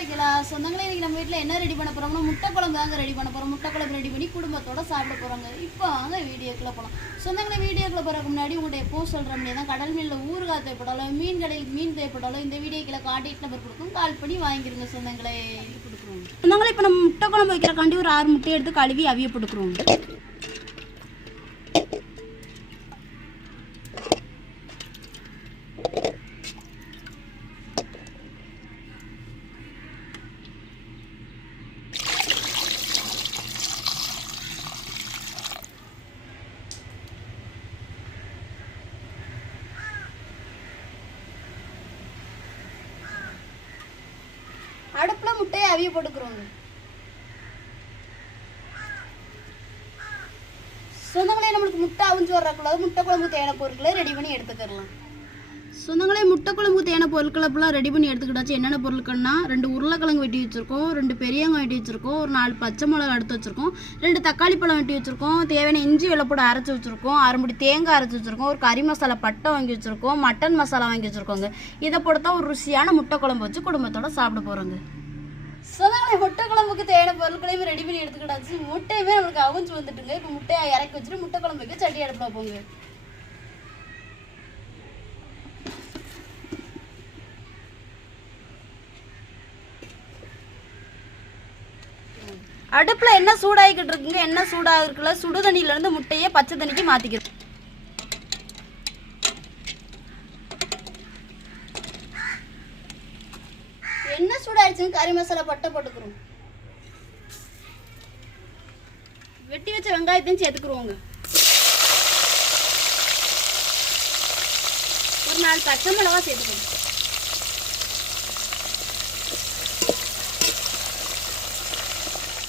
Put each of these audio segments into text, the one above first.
அரைக்கலாம். சொந்தங்களே இன்னைக்கு நம்ம வீட்டில் என்ன ரெடி பண்ண போகிறோம்னா முட்டை குழம்பு தாங்க ரெடி பண்ண போகிறோம். முட்டை குழம்பு ரெடி பண்ணி குடும்பத்தோட சாப்பிட போகிறாங்க. இப்போ வாங்க வீடியோக்குள்ளே போகலாம். சொந்தங்களே வீடியோக்குள்ளே போகிறதுக்கு முன்னாடி உங்கள்கிட்ட எப்போவும் சொல்கிற முடியாது தான், கடல் மீனில் ஊறுகாய் தேவைப்பட்டாலும் மீன் கடையில் மீன் தேவைப்பட்டாலும் இந்த வீடியோக்கில் கான்டாக்ட் நம்பர் கொடுக்கும், கால் பண்ணி வாங்கிக்கிறோங்க. சொந்தங்களே கொடுக்குறோம். சொந்தங்களே இப்போ நம்ம முட்டை குழம்பு வைக்கிறக்காண்டி ஒரு 6 முட்டையை எடுத்து கழுவி அவிய போட்டுக்கிறோம். அடுப்புல முட்டையை அவிய போட்டுக்கிறோங்க. சொந்தங்களே நம்மளுக்கு முட்டை அவிஞ்சு வர்றக்குள்ள முட்டை குழம்புக்கு தேவையான பொருட்களை ரெடி பண்ணி எடுத்துக்கலாம். சொந்தங்களே முட்டை குழம்புக்கு தேவையான பொருட்களை அப்பெல்லாம் ரெடி பண்ணி எடுத்துக்கிட்டாச்சு. என்னென்ன பொருட்கள்னா 2 உருளைக்கிழங்கு வெட்டி வச்சுருக்கோம், 2 பெரிய வெங்காயம் வெட்டி வச்சுருக்கோம், ஒரு 4 பச்சை மிளகா எடுத்து வச்சுருக்கோம், 2 தக்காளி பழம் வெட்டி வச்சுருக்கோம், தேவையான இஞ்சி வெள்ளைப்பூடு அரைச்சி வச்சுருக்கோம், 6 முடி தேங்காய் அரைச்சி வச்சுருக்கோம், ஒரு கறி மசாலா பட்டை வாங்கி வச்சுருக்கோம், மட்டன் மசாலா வாங்கி வச்சுருக்கோங்க. இதை போட்டு ஒரு ருசியான முட்டை குழம்பு வச்சு குடும்பத்தோட சாப்பிட போகிறோங்க. சொந்தங்களே முட்டை குழம்புக்கு தேவையான பொருட்களையும் ரெடி பண்ணி எடுத்துக்கிட்டாச்சு. முட்டையுமே நம்மளுக்கு அவிஞ்சு வந்துட்டுங்க. இப்போ முட்டையை இறக்கி வச்சுட்டு முட்டை குழம்பு வைக்க சட்டி அடுப்பில் போங்க. அடுப்பில் என்ன சூடாகிக்கிட்டு இருக்குங்க. என்ன சூடாக இருக்குல்ல, சுடு தண்ணியிலேருந்து முட்டையை பச்சை தண்ணிக்கு மாற்றிக்கிறோம். என்ன சூடாயிடுச்சுங்க, கறி மசாலா பட்டை போட்டுக்கிறோம். வெட்டி வச்ச வெங்காயத்தையும் சேர்த்துக்குருவோங்க. ஒரு 4 பச்சை மிளகா சேர்த்துக்கணும்.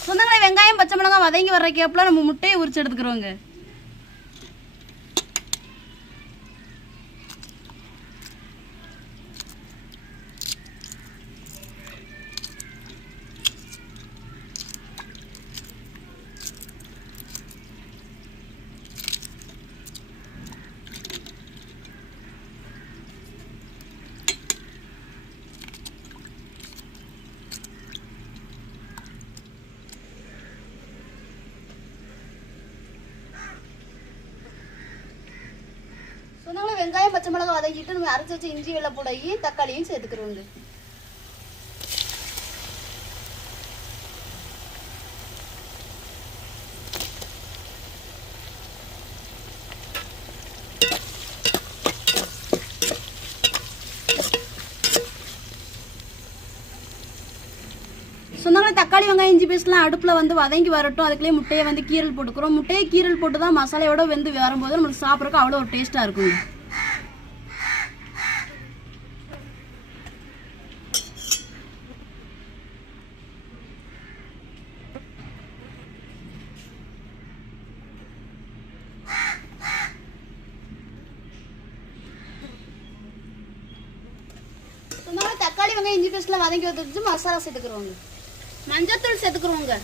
சொந்தங்களே வெங்காயம் பச்சை மிளகாய் வதங்கி வர்ற கேப்பில் நம்ம முட்டையை உரிச்சு எடுத்துக்கிறோங்க. சொந்தங்களே வெங்காயம் பச்சை மிளகாய் வதக்கிட்டு நம்ம அரைச்சி வச்சு இஞ்சி வெள்ளைப்பூடையும் தக்காளியும் சேர்த்துக்கிறோங்க. சொந்தங்களே தக்காளி வெங்காயம் இஞ்சி பேஸ்ட்லாம் அடுப்பில் வதங்கி வரட்டும். அதுக்குள்ளேயே முட்டையை கீரல் போட்டுக்கிறோம். முட்டையை கீரல் போட்டு தான் மசாலையோட வரும்போது நம்மளுக்கு சாப்பிட்றதுக்கு அவ்வளோ ஒரு டேஸ்ட்டாக இருக்குங்க. சொந்தங்களே தக்காளி வெங்காயம் இஞ்சி பேஸ்ட்லாம் வதங்கி வந்துட்டு மசாலா சேர்த்துக்கிறோங்க. மஞ்சத்தூள் சேர்த்துக்குருவோங்க,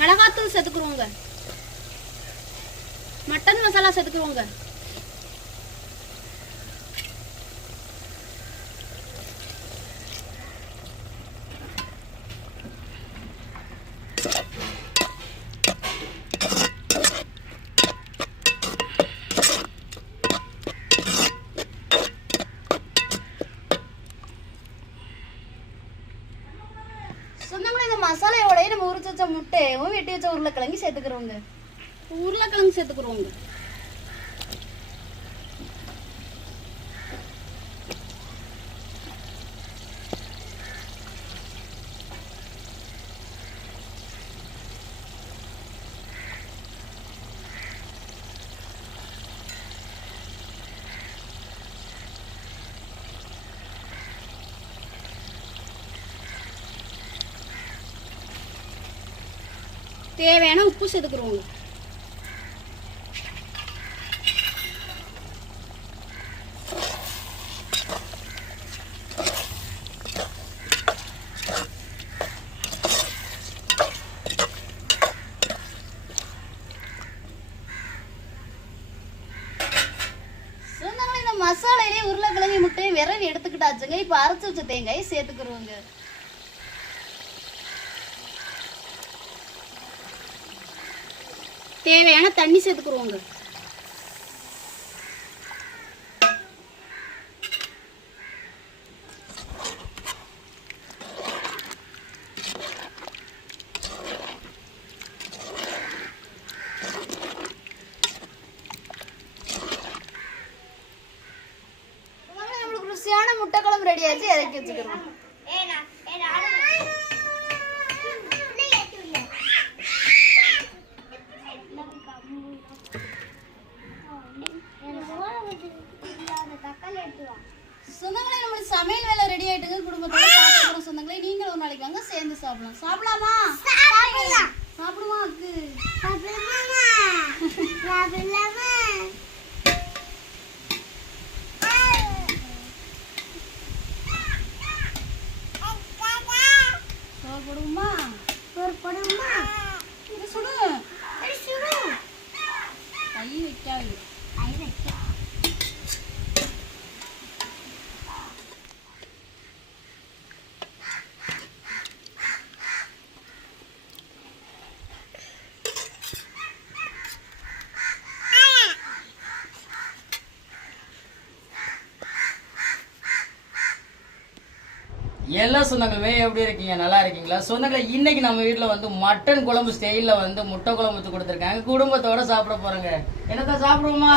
மிளகாத்தூள் சேர்த்துக்குருவோங்க, மட்டன் மசாலா சேர்த்துக்குருவோங்க. சொந்தங்களே இந்த மசாலையோடய நம்ம உரிச்சு வச்ச முட்டையும் வெட்டி வச்ச உருளைக்கிழங்கு சேர்த்துக்கிறோங்க. உருளைக்கிழங்கு சேர்த்துக்கிறோங்க. தேவையான உப்பு சேர்த்துக்கிறோங்க. மசாலையிலே உருளைக்கிழங்கு முட்டையை விரவி எடுத்துக்கிட்டாச்சுங்க. இப்போ அரைச்சி வச்ச தேங்காயை சேர்த்துக்கிறோங்க. தேவையான தண்ணி சேர்த்துக்கிறோங்க. ருசியான முட்டை குழம்பு ரெடி ஆச்சு. இறக்கி வச்சுக்கிறோம். சொந்தங்களே நம்மளுக்கு சமையல் வேலை ரெடி ஆயிட்டுங்க. குடும்பத்தோட சாப்பிடுறோம் சொந்தங்களே. நீங்களும் ஒரு நாளைக்கு வாங்க, சேர்ந்து சாப்பிடலாம். சாப்பிடலாமா? சாப்பிடுமா அக்கு? போடுமா? இது சுடு. கை வைக்காது. எல்லா சொந்தங்களுமே எப்படி இருக்கீங்க? நல்லா இருக்கீங்களா? சொந்தங்களை இன்னைக்கு நம்ம வீட்டுல வந்து மட்டன் குழம்பு ஸ்டைல்ல வந்து முட்டை குழம்பு வச்சு கொடுத்துருக்காங்க. குடும்பத்தோட சாப்பிட போறோங்க. என்னத்தா சாப்பிடுவோமா?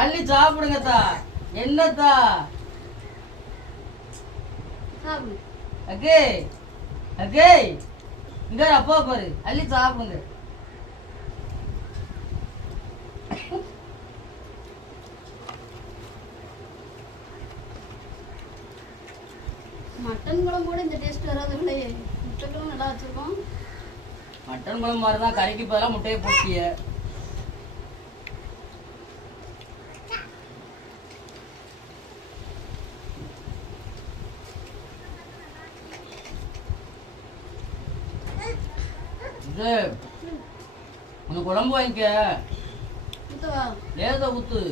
அள்ளி சாப்பிடுங்கத்தா. என்னத்தா அக்கே அக்கே இங்க அப்பா பாரு, அள்ளி சாப்பிடுங்க. மட்டன் குழம்போட இந்த டேஸ்ட் வராது. முட்டை குழம்பு நல்லா வச்சிருக்கோம். மட்டன் குழம்பு மாதிரிதான், கறிக்கு பதிலாக முட்டையை போட்டிய. இது உனக்கு குழம்பு வாங்கிக்க. லேசா ஊத்து,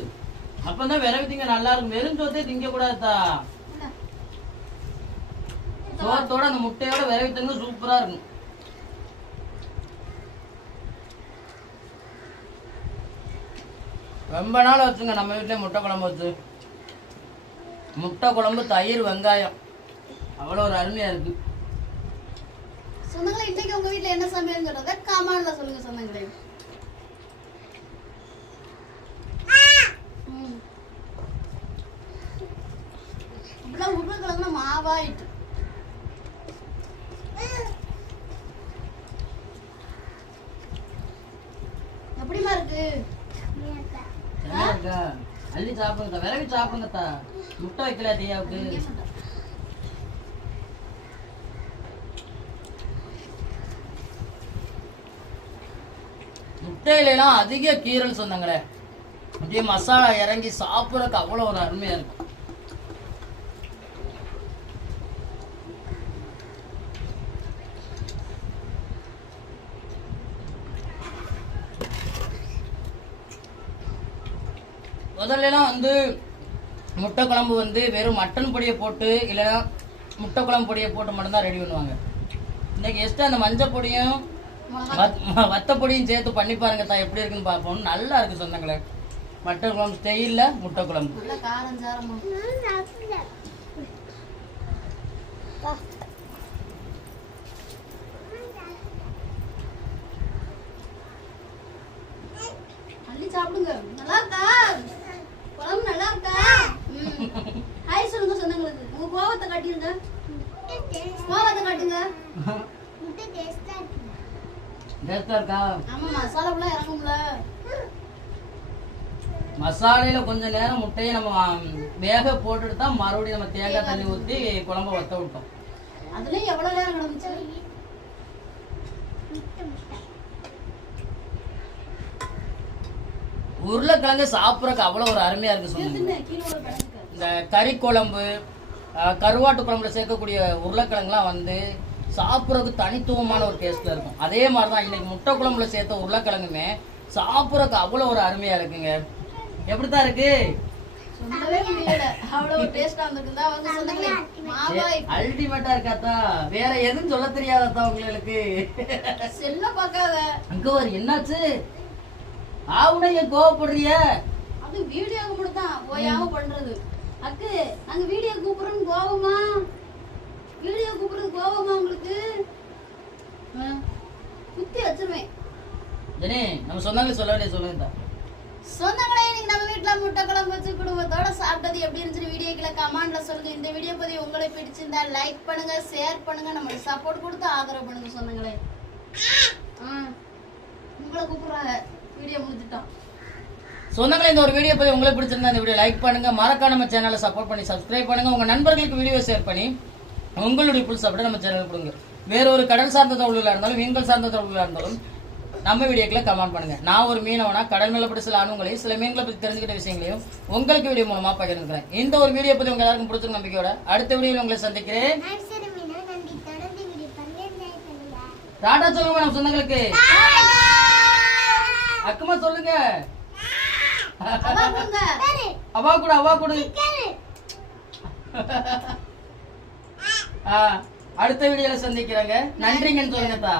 அப்பதான் விரவி திங்க நல்லா இருக்கும். வெறும் சோத்தே திங்க கூடாதா. சோத்தோட அந்த முட்டையோட விரவி திங்க சூப்பரா இருக்கும். ரொம்ப நாள் வச்சுங்க நம்ம வீட்டிலே முட்டை குழம்பு வச்சு. முட்டை குழம்பு, தயிர், வெங்காயம், அவ்வளோ ஒரு அருமையா இருக்கு. சொந்தங்களே இன்னைக்கு உங்க வீட்டுல என்ன சமையல்ங்கிறத கமெண்ட்ல சொல்லுங்க சொந்தங்களே. இப்பெல்லாம் உருளைக்கிழங்குல மாவாயிட்டு எப்படிமா இருக்கு? அள்ளி சாப்பிடுங்க, விரவி சாப்பிடுங்கத்தா. முட்டை வைக்கல தியாவுக்கு. முட்டையிலாம் அதிக கீரல் சொந்தங்களே. அப்படியே மசாலா இறங்கி சாப்பிடறதுக்கு அவ்வளோ ஒரு அருமையா இருக்கும். முதல்லாம் வந்து முட்டை குழம்பு வந்து வெறும் மட்டன் பொடியை போட்டு இல்லைன்னா முட்டை குழம்பு பொடியை போட்டு மட்டும்தான் ரெடி பண்ணுவாங்க. இன்னைக்கு எக்ஸ்ட்ரா அந்த மஞ்சள் பொடியும் வத்த பொடியும் சேர்த்து பண்ணி பாருங்க தான் எப்படி இருக்குன்னு பார்ப்போம். நல்லா இருக்கு சொந்தங்களே. மட்டன் குழம்பு ஸ்டைல்ல முட்டை குழம்பு. அள்ளி சாப்பிடுங்க. நல்லா இருக்கா குழம்பு? நல்லா இருக்கா? ஹாய் சொல்லுங்க சொந்தங்களுக்கு. உங்க கோவத்தை காட்டிருங்க. கோவத்தை காட்டுங்க. ஆமா, மசாலா ஃபுல்லா இறங்கும்ல. மசாலையில கொஞ்ச நேரம் முட்டையை நம்ம வேக போட்டுட்டு தான் மறுபடியும் நம்ம தேங்காய் தண்ணி ஊற்றி குழம்பு வத்த விட்டோம். அதுலயும் எவ்வளவு நேரம் கிடந்துச்சு? உருளைக்கிழங்கு சாப்பிட்றதுக்கு அவ்வளோ ஒரு அருமையா இருக்கு சொன்னீங்க. இந்த கறி குழம்பு, கருவாட்டு குழம்புல சேர்க்கக்கூடிய உருளைக்கிழங்குலாம் வந்து சாப்பிட்றதுக்கு தனித்துவமான ஒரு டேஸ்ட்ல இருக்கும். அதே மாதிரிதான் இன்னைக்கு முட்டை குழம்புல சேர்த்த உருளைக்கிழங்குமே சாப்பிட்றதுக்கு அவ்வளோ ஒரு அருமையா இருக்குங்க. எப்படித்தான் இருக்கு? சொல்லவே முடியல அவ்வளவு டேஸ்டா வந்திருக்குதா அவங்க சொன்னாங்களே மாவாய் அல்டிமேட்டா இருக்காத்தா வேற எதுவும் சொல்ல தெரியாதா உங்களுக்கு செல்ல பார்க்காத அங்க ஒரு என்னாச்சு ஆவுனா ஏன் கோவப்படுறிய அது வீடியோக்கு மட்டும் தான் ஓயாம பண்றது அக்கு நாங்க வீடியோ கூப்பிடுறோம் கோவமா வீடியோ கூப்பிடுறது கோவமா உங்களுக்கு குத்தி வச்சிருவேன் ஜனே நம்ம சொன்னாங்களே சொல்ல வேண்டிய சொல்லுங்க சொந்தங்களே இன்னைக்கு நம்ம வீட்டுல முட்டை குழம்பு வச்சு குடும்பத்தோட சாப்பிட்டது எப்படி இருந்துச்சு வீடியோக்குள்ள கமெண்ட்ல சொல்லுங்க இந்த வீடியோ பத்தி உங்களுக்கு பிடிச்சிருந்தா லைக் பண்ணுங்க ஷேர் பண்ணுங்க நம்மளுக்கு சப்போர்ட் கொடுத்து ஆதரவு பண்ணுங்க சொந்தங்களே உங்களை கூப்பிடுறாங்க வீடியோ முடிஞ்சிட்டோம் சொந்தங்களே இந்த ஒரு வீடியோ பத்தி உங்களுக்கு பிடிச்சிருந்தா இந்த வீடியோ லைக் பண்ணுங்க மறக்காம நம்ம சேனலை சப்போர்ட் பண்ணி சப்ஸ்கிரைப் பண்ணுங்க உங்க நண்பர்களுக்கு வீடியோ ஷேர் பண்ணி உங்களுடைய புல் சப்போர்ட் நம்ம சேனலுக்கு கொடுங்க வேற ஒரு கடல் சார்ந்த தொழிலாக இருந்தாலும் மீன்கள் சார்ந்த தொழிலாக இருந்தாலும் நம்ம வீடியோக்களை கமெண்ட் பண்ணுங்க நான் ஒரு மீனவனா கடல் மேல பற்றி சில அனுபவங்களையும் சில மீன்களை பற்றி தெரிஞ்சுக்கிட்ட விஷயங்களையும் உங்களுக்கு வீடியோ மூலமா பகிர்ந்துக்கிறேன் இந்த ஒரு வீடியோ பத்தி உங்க எல்லாருக்கும் பிடிச்ச நம்பிக்கையோட அடுத்த வீடியோவில் உங்களை சந்திக்கிறேன் டாடா சொல்லுங்க நம்ம சொந்தங்களுக்கு அக்கமா சொல்லுங்க அவா கூட அடுத்த வீடியோல சந்திக்கிறாங்க நன்றிங்கன்னு சொல்லுங்கத்தா